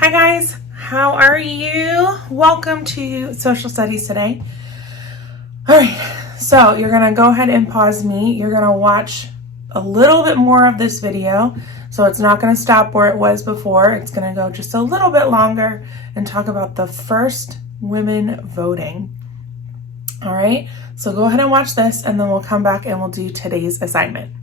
Hi guys, how are you? Welcome to Social Studies today. All right, so you're gonna go ahead and pause me. You're gonna watch a little bit more of this video. So it's not gonna stop where it was before. It's gonna go just a little bit longer and talk about the first women voting. All right, so go ahead and watch this and then we'll come back and we'll do today's assignment.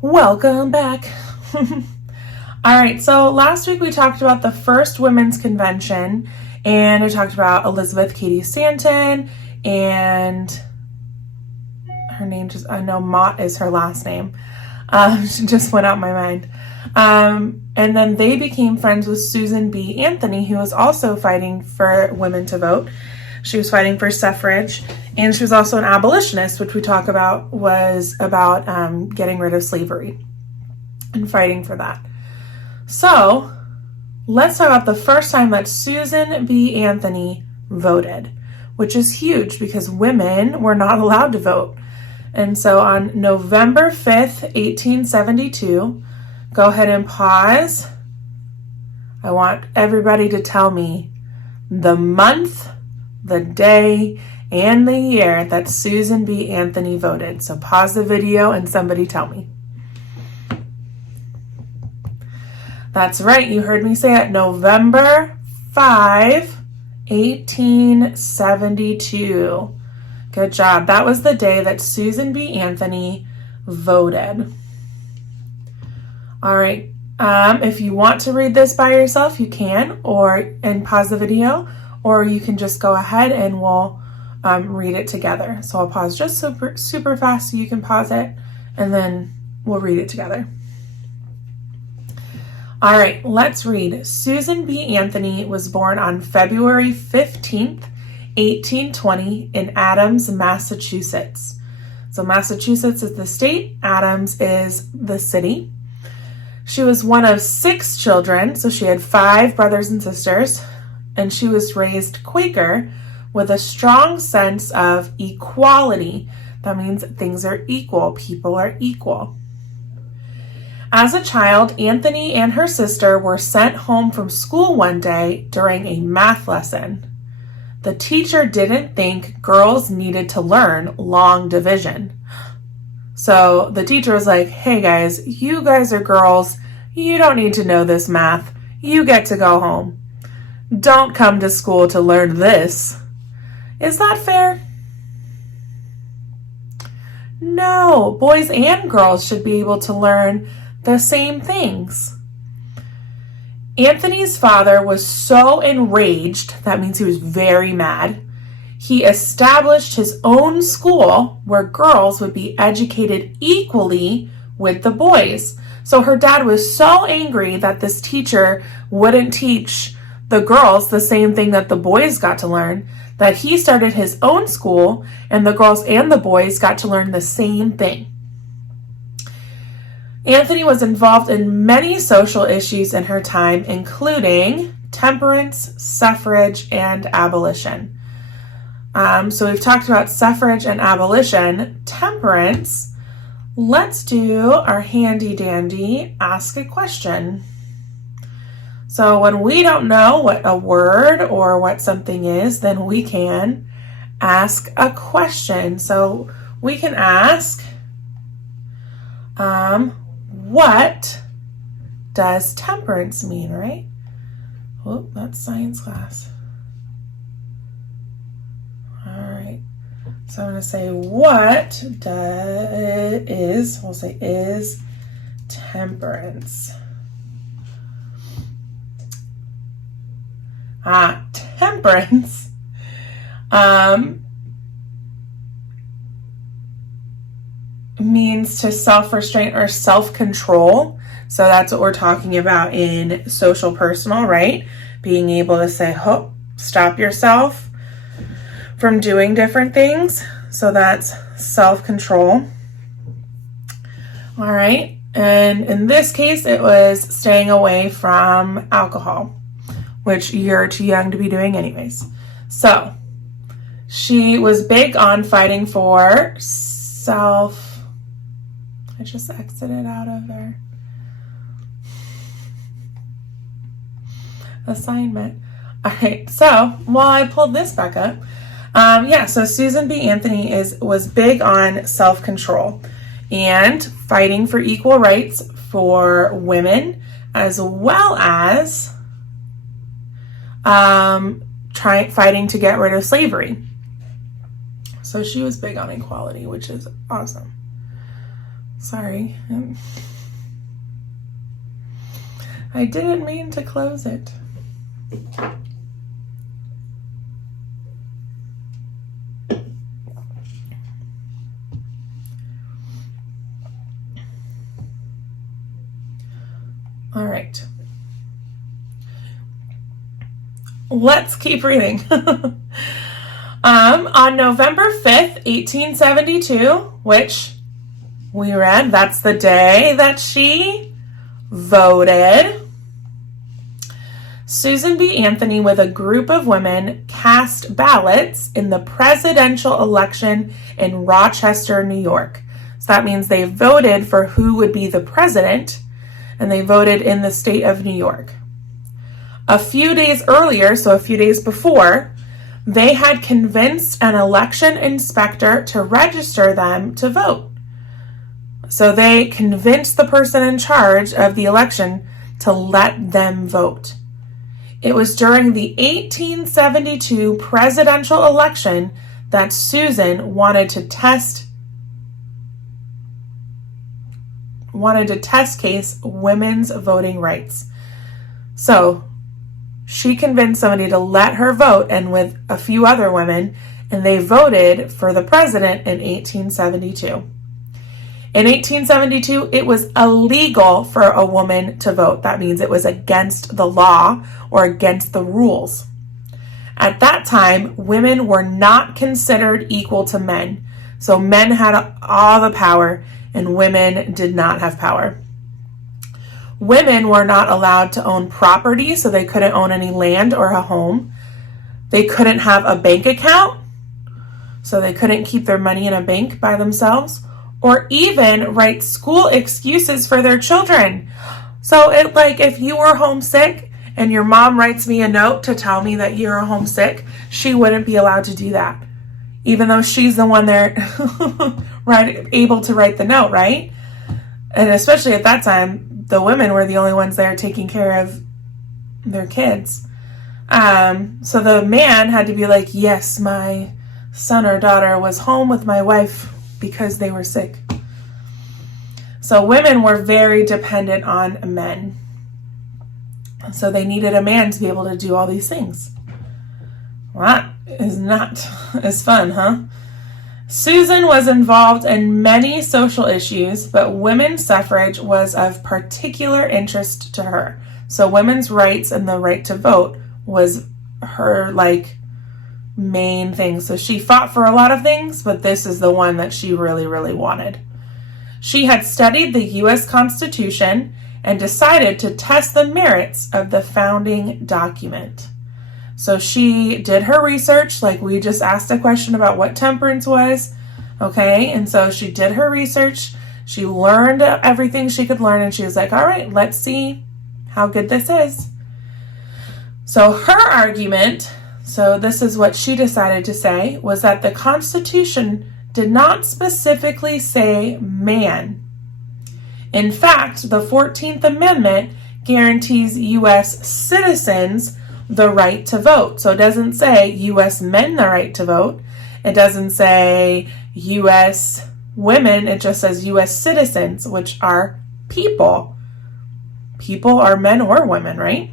Welcome back. All right, so last week we talked about the first women's convention and I talked about Elizabeth Cady Stanton and her name I know Mott is her last name. She just went out my mind. And then they became friends with Susan B. Anthony, who was also fighting for women to vote. She was fighting for suffrage, and she was also an abolitionist, which we talk about was about getting rid of slavery and fighting for that. So let's talk about the first time that Susan B. Anthony voted, which is huge because women were not allowed to vote. And so on November 5th, 1872, go ahead and pause. I want everybody to tell me the month, the day, and the year that Susan B. Anthony voted. So pause the video and somebody tell me. That's right, you heard me say it. November 5, 1872. Good job. That was the day that Susan B. Anthony voted. All right, if you want to read this by yourself, you can, and pause the video, or you can just go ahead and we'll read it together. So I'll pause just super fast so you can pause it, and then we'll read it together. All right, let's read. Susan B. Anthony was born on February 15th, 1820 in Adams, Massachusetts. So Massachusetts is the state, Adams is the city. She was one of 6 children, so she had 5 brothers and sisters, and she was raised Quaker with a strong sense of equality. That means things are equal, people are equal. As a child, Anthony and her sister were sent home from school one day during a math lesson. The teacher didn't think girls needed to learn long division. So the teacher was like, hey guys, you guys are girls. You don't need to know this math. You get to go home. Don't come to school to learn this. Is that fair? No, boys and girls should be able to learn the same things. Anthony's father was so enraged, that means he was very mad, he established his own school where girls would be educated equally with the boys. So her dad was so angry that this teacher wouldn't teach the girls the same thing that the boys got to learn, that he started his own school and the girls and the boys got to learn the same thing. Anthony was involved in many social issues in her time, including temperance, suffrage, and abolition. So we've talked about suffrage and abolition. Temperance, let's do our handy dandy ask a question. So when we don't know what a word or what something is, then we can ask a question. So we can ask, what does temperance mean, right? Oh, that's science class. All right. So I'm going to say, what is temperance? Temperance means to self-restraint or self-control. So that's what we're talking about in social personal, right? Being able to say, oh, stop yourself from doing different things. So that's self-control. All right. And in this case, it was staying away from alcohol, which you're too young to be doing anyways. So she was big on fighting for I just exited out of there. assignment. All right, so while I pulled this back up, so Susan B. Anthony was big on self-control and fighting for equal rights for women, as well as fighting to get rid of slavery. So she was big on equality, which is awesome. Sorry. I didn't mean to close it. All right. Let's keep reading. On November 5th, 1872, which we read, that's the day that she voted, Susan B. Anthony, with a group of women, cast ballots in the presidential election in Rochester, New York. So that means they voted for who would be the president, and they voted in the state of New York. A few days earlier, so a few days before, they had convinced an election inspector to register them to vote. So they convinced the person in charge of the election to let them vote. It was during the 1872 presidential election that Susan wanted to test case women's voting rights. So she convinced somebody to let her vote, and with a few other women, and they voted for the president in 1872. In 1872, it was illegal for a woman to vote. That means it was against the law or against the rules. At that time, women were not considered equal to men. So men had all the power and women did not have power. Women were not allowed to own property, so they couldn't own any land or a home. They couldn't have a bank account, so they couldn't keep their money in a bank by themselves, or even write school excuses for their children. So if you were homesick and your mom writes me a note to tell me that you're homesick, she wouldn't be allowed to do that, even though she's the one there able to write the note, right? And especially at that time, the women were the only ones there taking care of their kids. So the man had to be like, yes, my son or daughter was home with my wife because they were sick. So women were very dependent on men. So they needed a man to be able to do all these things. Well, that is not as fun, huh? Susan was involved in many social issues, but women's suffrage was of particular interest to her. So women's rights and the right to vote was her main thing. So she fought for a lot of things, but this is the one that she really, really wanted. She had studied the U.S. Constitution and decided to test the merits of the founding document. So she did her research, like we just asked a question about what temperance was, okay? And so she did her research, she learned everything she could learn, and she was like, all right, let's see how good this is. So her argument, so this is what she decided to say, was that the Constitution did not specifically say man. In fact, the 14th Amendment guarantees U.S. citizens the right to vote. So it doesn't say U.S. men the right to vote. It doesn't say U.S. women. It just says U.S. citizens, which are people. People are men or women, right?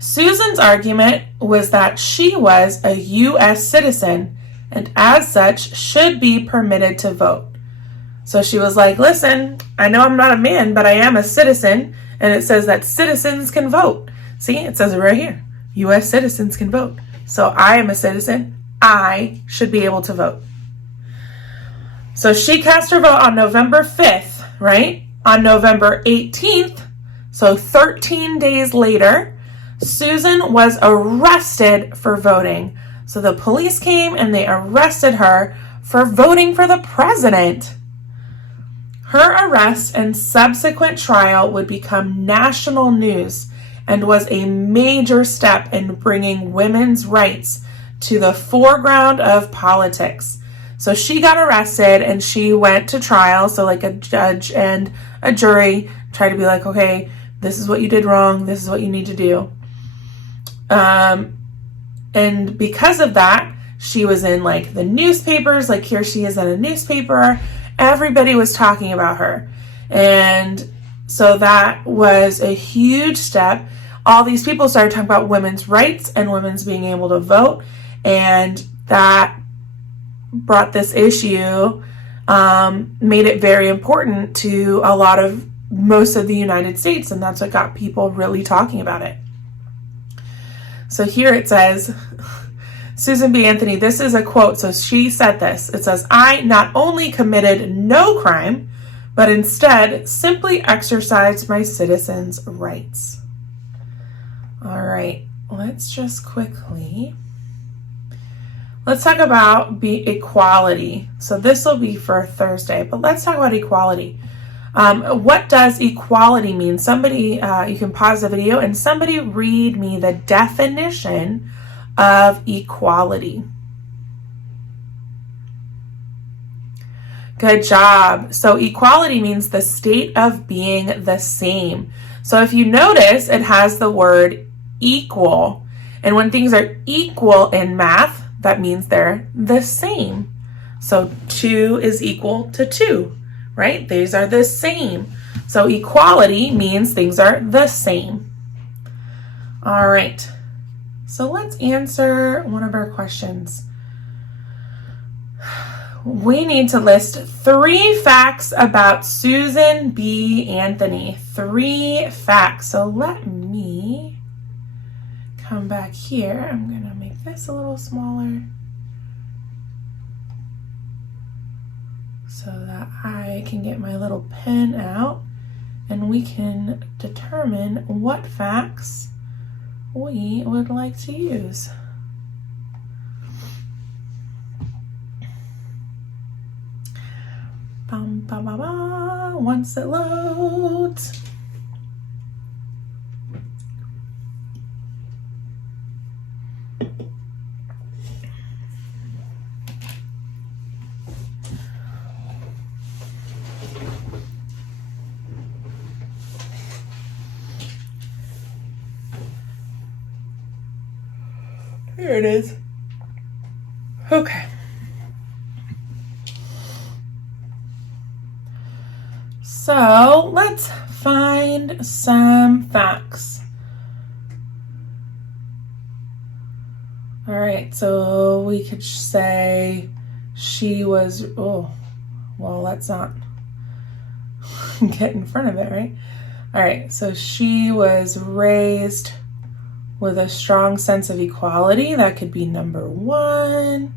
Susan's argument was that she was a U.S. citizen and as such should be permitted to vote. So she was like, listen, I know I'm not a man, but I am a citizen, and it says that citizens can vote. See, it says it right here. U.S. citizens can vote. So I am a citizen. I should be able to vote. So she cast her vote on November 5th, right? On November 18th, so 13 days later, Susan was arrested for voting. So the police came and they arrested her for voting for the president. Her arrest and subsequent trial would become national news, and was a major step in bringing women's rights to the foreground of politics. So she got arrested and she went to trial. So like a judge and a jury tried to be like, okay, this is what you did wrong. This is what you need to do. And because of that, she was in like the newspapers, like here she is in a newspaper. Everybody was talking about her. And so that was a huge step. All these people started talking about women's rights and women's being able to vote. And that brought this issue, made it very important to most of the United States. And that's what got people really talking about it. So here it says, Susan B. Anthony, this is a quote. So she said this. It says, I not only committed no crime, but instead simply exercised my citizens' rights. All right, let's talk about equality. So this will be for Thursday, but let's talk about equality. What does equality mean? Somebody, you can pause the video and somebody read me the definition of equality. Good job. So equality means the state of being the same. So if you notice, it has the word equal. And when things are equal in math, that means they're the same. So 2 is equal to 2. Right? These are the same. So equality means things are the same. All right. So let's answer one of our questions. We need to list 3 facts about Susan B. Anthony. 3 facts. So let me come back here. I'm going to make this a little smaller, so that I can get my little pen out and we can determine what facts we would like to use. Once it loads. Here it is. Okay. So let's find some facts. All right, so we could say she was, oh, well, let's not get in front of it, right? All right, so she was raised with a strong sense of equality. That could be number 1.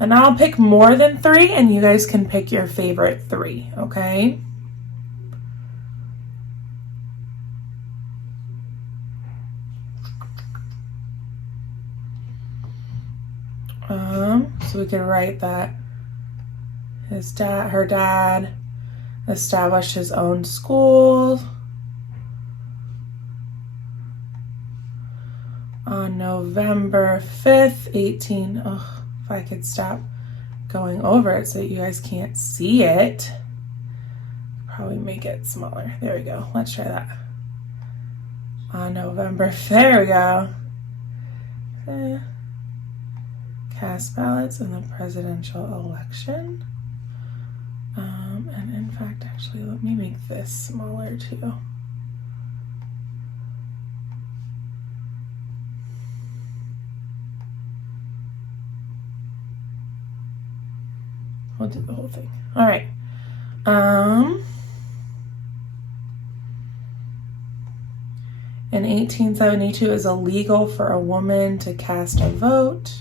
And I'll pick more than 3, and you guys can pick your favorite 3, okay? So we can write that her dad established his own school on November 5th, if I could stop going over it so that you guys can't see it. Probably make it smaller. There we go. Let's try that. On November 5th, there we go. Cast ballots in the presidential election. And in fact, actually, let me make this smaller too. We'll do the whole thing. All right. In 1872, it was illegal for a woman to cast a vote.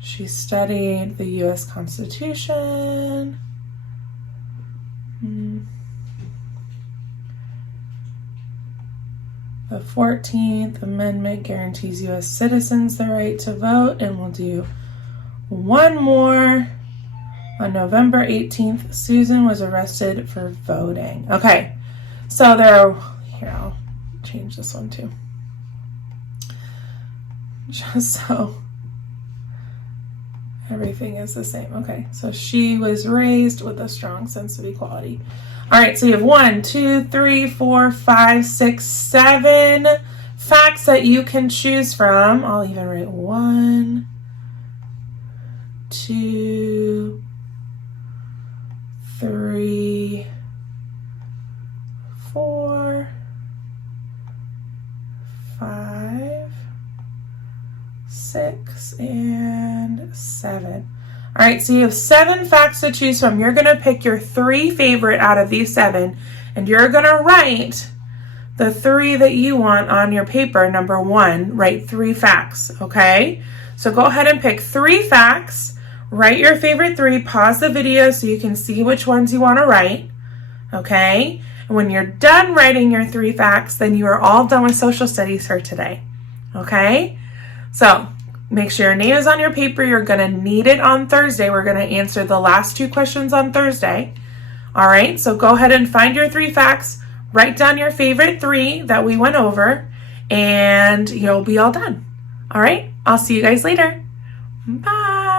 She studied the U.S. Constitution. The 14th Amendment guarantees U.S. citizens the right to vote, and we'll do one more. On November 18th, Susan was arrested for voting. Okay, so here, I'll change this one too. Just so everything is the same. Okay, so she was raised with a strong sense of equality. All right, so you have 1, 2, 3, 4, 5, 6, 7 facts that you can choose from. I'll even write 1, 2, 3, 4, 5, 6, and 7. All right, so you have 7 facts to choose from. You're going to pick your 3 favorite out of these 7, and you're going to write the 3 that you want on your paper. Number 1, write 3 facts, okay? So go ahead and pick 3 facts. Write your favorite 3, pause the video so you can see which ones you want to write, okay? And when you're done writing your 3 facts, then you are all done with social studies for today, okay? So make sure your name is on your paper. You're going to need it on Thursday. We're going to answer the last 2 questions on Thursday, all right? So go ahead and find your 3 facts, write down your favorite 3 that we went over, and you'll be all done, all right? I'll see you guys later. Bye.